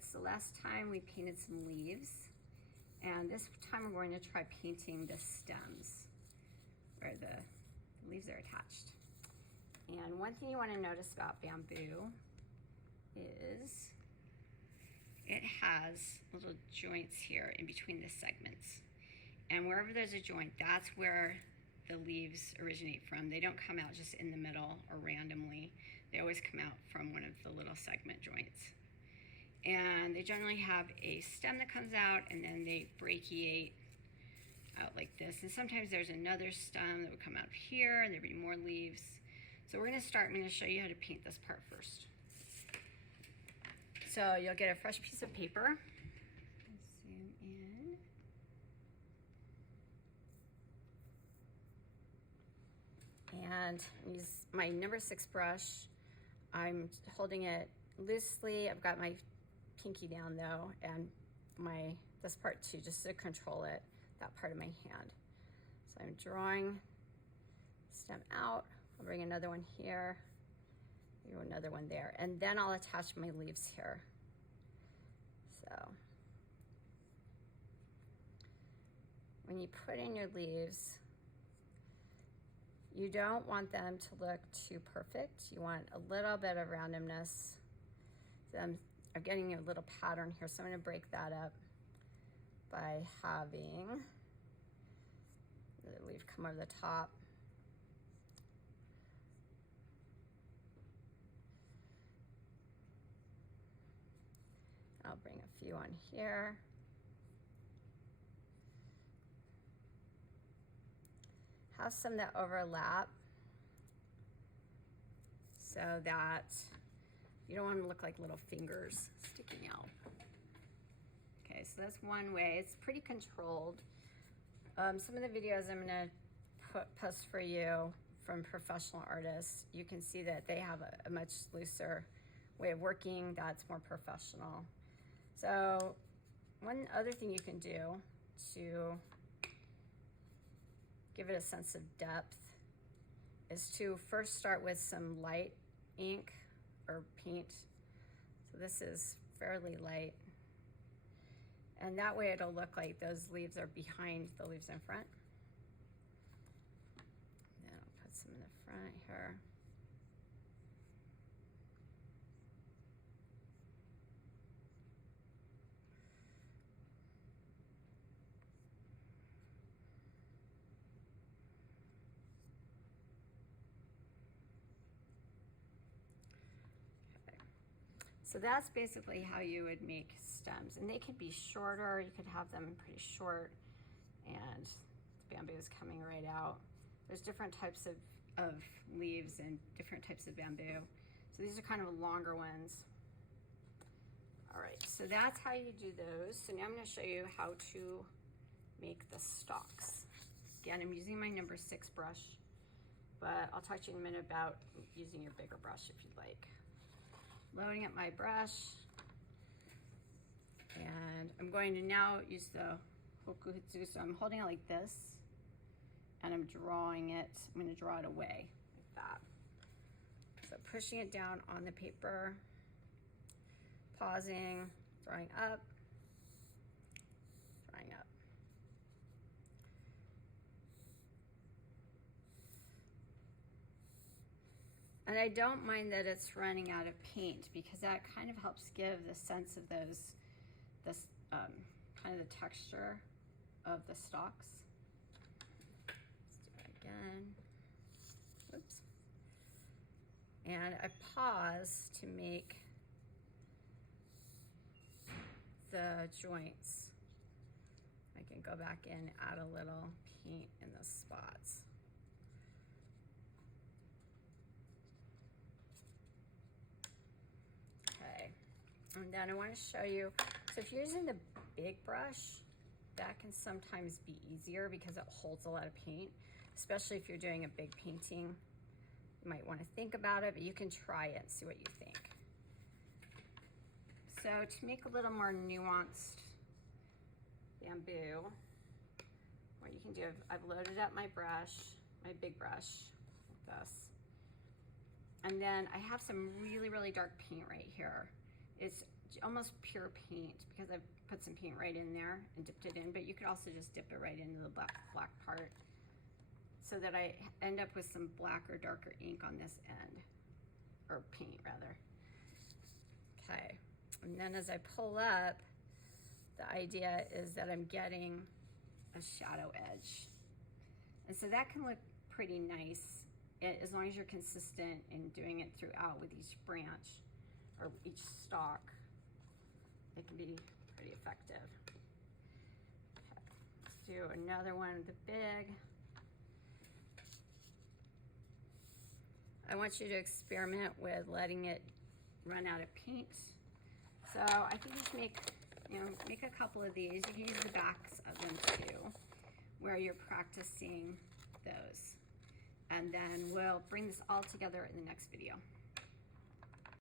right, so last time we painted some leaves, and this time we're going to try painting the stems where the leaves are attached. And one thing you want to notice about bamboo is it has little joints here in between the segments. And wherever there's a joint, that's where the leaves originate from. They don't come out just in the middle or randomly. They always come out from one of the little segment joints. And they generally have a stem that comes out, and then they brachiate out like this. And sometimes there's another stem that would come out here, and there'd be more leaves. So we're gonna start. I'm gonna show you how to paint this part first. So you'll get a fresh piece of paper. Zoom in. And use my number 6 brush. I'm holding it loosely. I've got my pinky down though, and this part too, just to control it, that part of my hand. So I'm drawing stem out. I'll bring another one here, another one there, and then I'll attach my leaves here. So when you put in your leaves, you don't want them to look too perfect. You want a little bit of randomness. So I'm getting a little pattern here, so I'm gonna break that up by having the leaf come over the top. I'll bring a few on here. Have some that overlap so that you don't want them to look like little fingers sticking out. Okay, so that's one way. It's pretty controlled. Some of the videos I'm gonna post for you from professional artists, you can see that they have a much looser way of working that's more professional. So one other thing you can do to give it a sense of depth is to first start with some light ink or paint. So this is fairly light. And that way it'll look like those leaves are behind the leaves in front. Then I'll put some in the front here. So that's basically how you would make stems. And they could be shorter, you could have them pretty short, and the bamboo is coming right out. There's different types of leaves and different types of bamboo. So these are kind of longer ones. All right, so that's how you do those. So now I'm gonna show you how to make the stalks. Again, I'm using my number 6 brush, but I'll talk to you in a minute about using your bigger brush if you'd like. Loading up my brush, and I'm going to now use the hokuhitsu. So I'm holding it like this, and I'm drawing it. I'm going to draw it away like that. So pushing it down on the paper, pausing, drawing up, drawing up. And I don't mind that it's running out of paint, because that kind of helps give the sense of kind of the texture of the stalks. Let's do it again. Oops. And I pause to make the joints. I can go back in, add a little paint in the spots. Okay, and then I want to show you, so if you're using the big brush, that can sometimes be easier because it holds a lot of paint, especially if you're doing a big painting. You might want to think about it, but you can try it and see what you think. So to make a little more nuanced bamboo, what you can do, I've loaded up my brush, my big brush, like this. And then I have some really, really dark paint right here. It's almost pure paint because I've put some paint right in there and dipped it in, but you could also just dip it right into the black part so that I end up with some black or darker ink on this end, or paint rather. Okay, and then as I pull up, the idea is that I'm getting a shadow edge. And so that can look pretty nice as long as you're consistent in doing it throughout with each branch or each stalk. It can be pretty effective. Okay, let's do another one with the big. I want you to experiment with letting it run out of paint. So I think you can make a couple of these. You can use the backs of them too, where you're practicing those. And then we'll bring this all together in the next video.